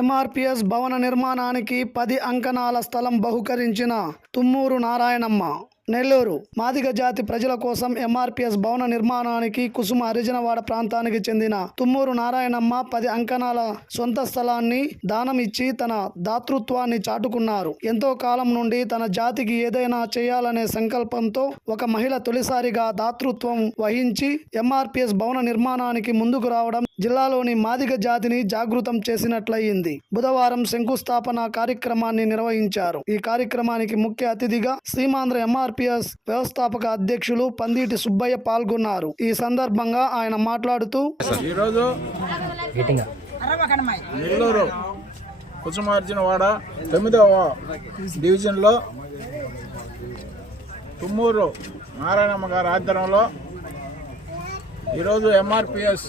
ఎంఆర్పిఎస్ భవన నిర్మాణానికి పది అంకణాల స్థలం బహుకరించిన తుమ్మూరు నారాయణమ్మ నెల్లూరు. మాదిగ జాతి ప్రజల కోసం ఎంఆర్పిఎస్ భవన నిర్మాణానికి కుసుమ హరిజనవాడ ప్రాంతానికి చెందిన తుమ్మూరు నారాయణమ్మ పది అంకణాల సొంత స్థలాన్ని దానం ఇచ్చి తన దాతృత్వాన్ని చాటుకున్నారు. ఎంతో కాలం నుండి తన జాతికి ఏదైనా చేయాలనే సంకల్పంతో ఒక మహిళ తొలిసారిగా దాతృత్వం వహించి ఎంఆర్పిఎస్ భవన నిర్మాణానికి ముందుకు రావడం జిల్లాలోని మాదిగ జాతిని జాగృతం చేసినట్లయింది. బుధవారం శంకుస్థాపన కార్యక్రమాన్ని నిర్వహించారు. ఈ కార్యక్రమానికి ముఖ్య అతిథిగా సీమాంధ్ర ఎంఆర్పిఎస్ వ్యవస్థాపక అధ్యక్షులు పందిటి సుబ్బయ్య పాల్గొన్నారు. ఈ సందర్భంగా ఆయన మాట్లాడుతూ ఈరోజు నెల్లూరు కుసుమార్జునవాడ తొమ్మిదవ డివిజన్లో తుమ్మూరు నారాయణమ్మ గారి ఆధ్వర్యంలో ఈరోజు ఎంఆర్పిఎస్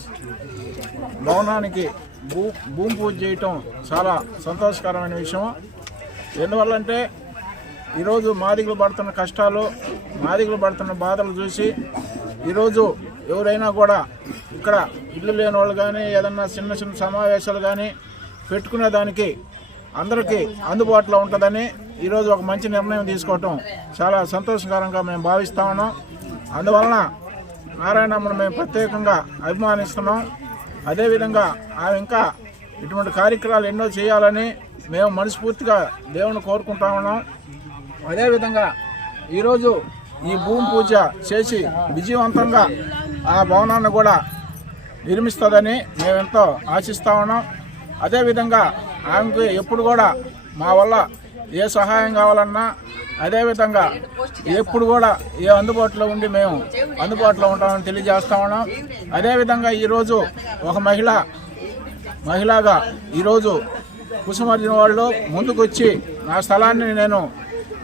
భవనానికి భూ భూమి పూజ చేయటం చాలా సంతోషకరమైన విషయం. ఎందువల్లంటే ఈరోజు మాదిగలు పడుతున్న కష్టాలు మాదిగలు పడుతున్న బాధలు చూసి ఈరోజు ఎవరైనా కూడా ఇక్కడ ఇల్లు లేని వాళ్ళు కానీ ఏదన్నా చిన్న చిన్న సమావేశాలు కానీ పెట్టుకునే దానికి అందరికీ అందుబాటులో ఉంటుందని ఈరోజు ఒక మంచి నిర్ణయం తీసుకోవటం చాలా సంతోషకరంగా మేము భావిస్తా ఉన్నాం. అందువలన నారాయణమ్మను మేము ప్రత్యేకంగా అభిమానిస్తున్నాం. అదేవిధంగా ఆమె ఇంకా ఇటువంటి కార్యక్రమాలు ఎన్నో చేయాలని మేము మనస్ఫూర్తిగా దేవుని కోరుకుంటా ఉన్నాం. అదేవిధంగా ఈరోజు ఈ భూమి పూజ చేసి విజయవంతంగా ఆ భవనాన్ని కూడా నిర్మిస్తుందని మేమెంతో ఆశిస్తా ఉన్నాం. అదేవిధంగా ఆమెకి ఎప్పుడు కూడా మా వల్ల ఏ సహాయం కావాలన్నా అదేవిధంగా ఎప్పుడు కూడా ఏ అందుబాటులో ఉండి మేము అందుబాటులో ఉంటామని తెలియజేస్తా ఉన్నాం. అదేవిధంగా ఈరోజు ఒక మహిళ మహిళగా ఈరోజు కుసుమార్జున వాళ్ళు ముందుకొచ్చి నా స్థలాన్ని నేను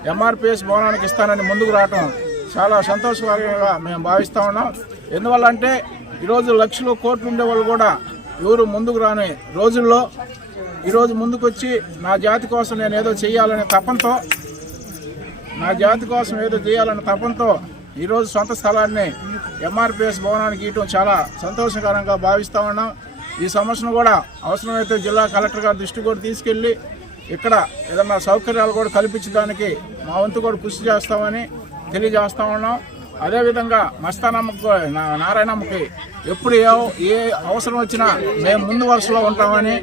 ఎంఆర్పిఎస్ భవనానికి ఇస్తానని ముందుకు రావటం చాలా సంతోషకరంగా మేము భావిస్తూ ఉన్నాం. ఎందువల్ల అంటే ఈరోజు లక్షలు కోట్లు ఉండే వాళ్ళు కూడా ఎవరు ముందుకు రాని రోజుల్లో ఈరోజు ముందుకొచ్చి నా జాతి కోసం నేను ఏదో చేయాలనే తపంతో నా జాతి కోసం ఏదో చేయాలనే తపంతో ఈరోజు సొంత స్థలాన్ని ఎంఆర్పిఎస్ భవనానికి ఇవ్వడం చాలా సంతోషకరంగా భావిస్తూ ఉన్నాం. ఈ సమస్యను కూడా అవసరమైతే జిల్లా కలెక్టర్ గారి దృష్టి కూడా తీసుకెళ్ళి ఇక్కడ ఏదన్నా సౌకర్యాలు కూడా కల్పించడానికి మా వంతు కూడా కృషి చేస్తామని తెలియజేస్తా ఉన్నాం. అదేవిధంగా మస్తానమ్మకు నారాయణమ్మకి ఎప్పుడు ఏ ఏ అవసరం వచ్చినా మేము ముందు వరుసలో ఉంటామని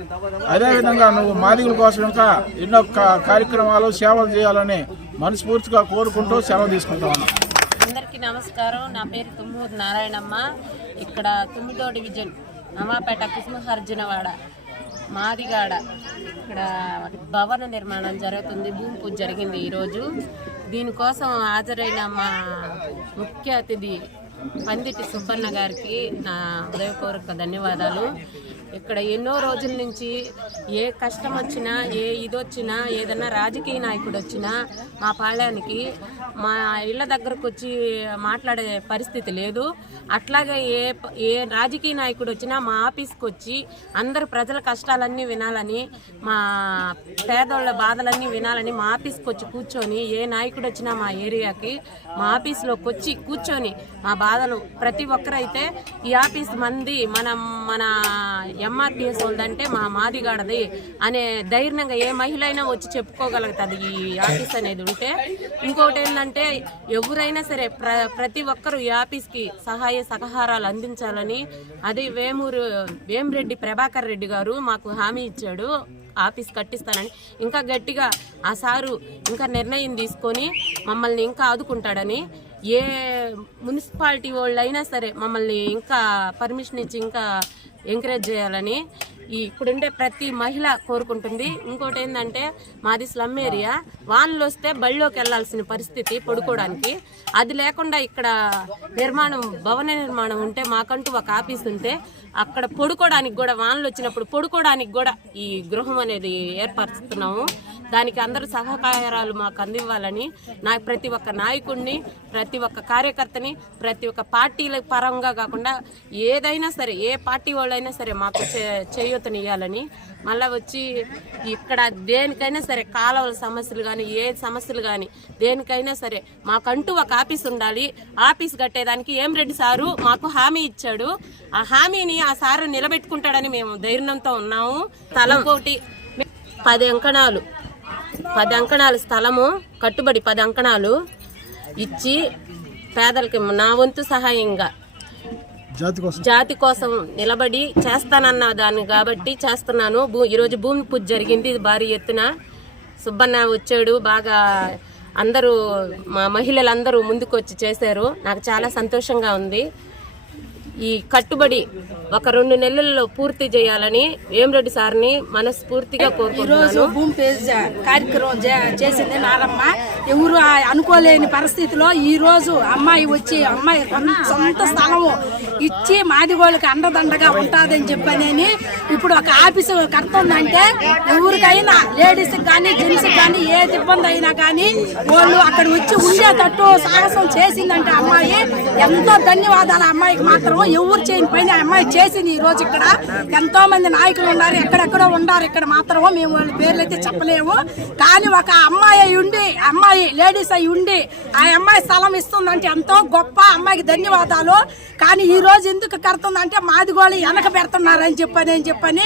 అదేవిధంగా నువ్వు మాదిగుల కోసం ఇంకా ఎన్నో కార్యక్రమాలు సేవలు చేయాలని మనస్ఫూర్తిగా కోరుకుంటూ సెలవు తీసుకుంటా ఉన్నాం. అందరికీ నమస్కారం. నా పేరు తుమ్మూరు నారాయణమ్మ. ఇక్కడ తుమ్మిదో డివిజన్ అమ్మాపేట కుసుమహర్జునవాడ మాదిగాడ. ఇక్కడ భవన నిర్మాణం జరుగుతుంది. భూమి పూజ జరిగింది ఈరోజు. దీనికోసం హాజరైన మా ముఖ్య అతిథి పందిటి సుబ్బన్న గారికి నా హృదయపూర్వక ధన్యవాదాలు. ఇక్కడ ఎన్నో రోజుల నుంచి ఏ కష్టం వచ్చినా ఏ ఇది వచ్చినా ఏదన్నా రాజకీయ నాయకుడు వచ్చినా మా పాళ్యానికి మా ఇళ్ళ దగ్గరకు వచ్చి మాట్లాడే పరిస్థితి లేదు. అట్లాగే ఏ ఏ రాజకీయ నాయకుడు వచ్చినా మా ఆఫీస్కి వచ్చి అందరు ప్రజల కష్టాలన్నీ వినాలని మా పేదోళ్ళ బాధలన్నీ వినాలని మా ఆఫీస్కి వచ్చి కూర్చొని ఏ నాయకుడు వచ్చినా మా ఏరియాకి మా ఆఫీస్లోకి వచ్చి కూర్చొని మా బాధలు ప్రతి ఒక్కరైతే ఈ ఆఫీస్ మంది మనం మన ఎంఆర్పిఎస్ వాళ్ళదంటే మా మాదిగాడది అనే ధైర్యంగా ఏ మహిళ అయినా వచ్చి చెప్పుకోగలుగుతుంది ఈ ఆఫీస్ అనేది ఉంటే. ఇంకోటి ఏంటంటే ఎవరైనా సరే ప్ర ప్రతి ఒక్కరు ఈ ఆఫీస్కి సహాయ సహకారాలు అందించాలని అది వేమూరు వేమిరెడ్డి ప్రభాకర్ రెడ్డి గారు మాకు హామీ ఇచ్చాడు. ఆఫీస్ కట్టిస్తానని ఇంకా గట్టిగా ఆ సారు ఇంకా నిర్ణయం తీసుకొని మమ్మల్ని ఇంకా ఆదుకుంటాడని ఏ మున్సిపాలిటీ వాళ్ళు అయినా సరే మమ్మల్ని ఇంకా పర్మిషన్ ఇచ్చి ఇంకా ఎంకరేజ్ చేయాలని ఈ ఇక్కడుండే ప్రతి మహిళ కోరుకుంటుంది. ఇంకోటి ఏంటంటే మాది స్లమ్ ఏరియా. వానలు వస్తే బళ్ళోకి వెళ్ళాల్సిన పరిస్థితి పడుకోవడానికి. అది లేకుండా ఇక్కడ నిర్మాణం భవన నిర్మాణం ఉంటే మాకంటూ ఒక ఆఫీస్ ఉంటే అక్కడ పడుకోవడానికి కూడా వానలు వచ్చినప్పుడు పడుకోవడానికి కూడా ఈ గృహం అనేది ఏర్పరుస్తున్నాము. దానికి అందరూ సహకారాలు మాకు అందివ్వాలని నా ప్రతి ఒక్క నాయకుడిని ప్రతి ఒక్క కార్యకర్తని ప్రతి ఒక్క పార్టీల పరంగా కాకుండా ఏదైనా సరే ఏ పార్టీ వాళ్ళైనా సరే మాకు చే- చేయూతనివ్వాలని మళ్ళీ వచ్చి ఇక్కడ దేనికైనా సరే కాలువల సమస్యలు కానీ ఏ సమస్యలు కానీ దేనికైనా సరే మాకంటూ ఒక ఆఫీస్ ఉండాలి. ఆఫీస్ కట్టేదానికి ఏం రెడ్డి సారు మాకు హామీ ఇచ్చాడు. ఆ హామీని ఆ సారు నిలబెట్టుకుంటాడని మేము ధైర్యంతో ఉన్నాము. తల ఇంకోటి పది అంకణాలు. పది అంకణాల స్థలము కట్టుబడి పది అంకణాలు ఇచ్చి పేదలకి నా వంతు సహాయంగా జాతి కోసం. నిలబడి చేస్తానన్న దాన్ని కాబట్టి చేస్తున్నాను. ఈరోజు భూమి పూజ జరిగింది. భారీ ఎత్తున సుబ్బన్న వచ్చాడు. బాగా అందరూ మా మహిళలందరూ ముందుకు వచ్చి చేశారు. నాకు చాలా సంతోషంగా ఉంది. ఈ కట్టుబడి ఒక రెండు నెలల్లో పూర్తి చేయాలని వేమిరెడ్డి సార్ని మనస్ఫూర్తిగా కోరుకుంటున్నాను. భూమి పేజ్ కార్యక్రమం చేసింది నారమ్మ. ఎవరు అనుకోలేని పరిస్థితిలో ఈ రోజు అమ్మాయి వచ్చి అమ్మాయి సొంత స్థలము ఇచ్చి మాదిగోళ్ళకి అండదండగా ఉంటాదని చెప్పనేని ఇప్పుడు ఒక ఆఫీసు కడుతుందంటే ఎవరికైనా లేడీస్ కానీ జెంట్స్ కానీ ఏది ఇబ్బంది అయినా కానీ వాళ్ళు అక్కడ వచ్చి ఉండేటట్టు సాహసం చేసిందంటే అమ్మాయి. ఎంతో ధన్యవాదాలు అమ్మాయికి మాత్రం. ఎవరు చేయని పని ఆ అమ్మాయి చేసింది ఈ రోజు ఇక్కడ. ఎంతో మంది నాయకులు ఉన్నారు ఎక్కడెక్కడో ఉన్నారు. ఇక్కడ మాత్రం మేము వాళ్ళ పేర్లు అయితే చెప్పలేము. కానీ ఒక అమ్మాయి ఉండి అమ్మాయి లేడీస్ అయి ఉండి ఆ అమ్మాయి స్థలం ఇస్తుందంటే ఎంతో గొప్ప అమ్మాయికి ధన్యవాదాలు. కానీ ఈ రోజు ఎందుకు కడుతుందంటే మాదిగోళ్ళు వెనక పెడుతున్నారని చెప్పని అని చెప్పని.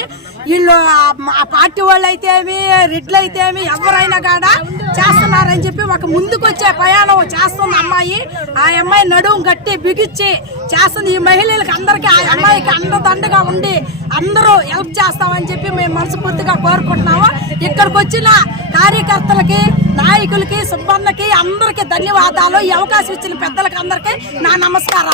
వీళ్ళు ఆ- ఆ పార్టీ వాళ్ళు అయితేమి రెడ్లు అయితేమి ఎవరైనా కాడ చేస్తున్నారని చెప్పి ఒక ముందుకు వచ్చే ప్రయాణం చేస్తుంది అమ్మాయి. ఆ అమ్మాయి నడుము గట్టి బిగిచ్చి చేస్తుంది. ఈ మహిళలకు అందరికీ ఆ అమ్మాయికి అండదండగా ఉండి అందరూ హెల్ప్ చేస్తామని చెప్పి మేము మనస్ఫూర్తిగా కోరుకుంటున్నాము. ఇక్కడికి వచ్చిన కార్యకర్తలకి నాయకులకి సుబ్బన్నకి అందరికీ ధన్యవాదాలు. ఈ అవకాశం ఇచ్చిన పెద్దలకి అందరికీ నా నమస్కారాలు.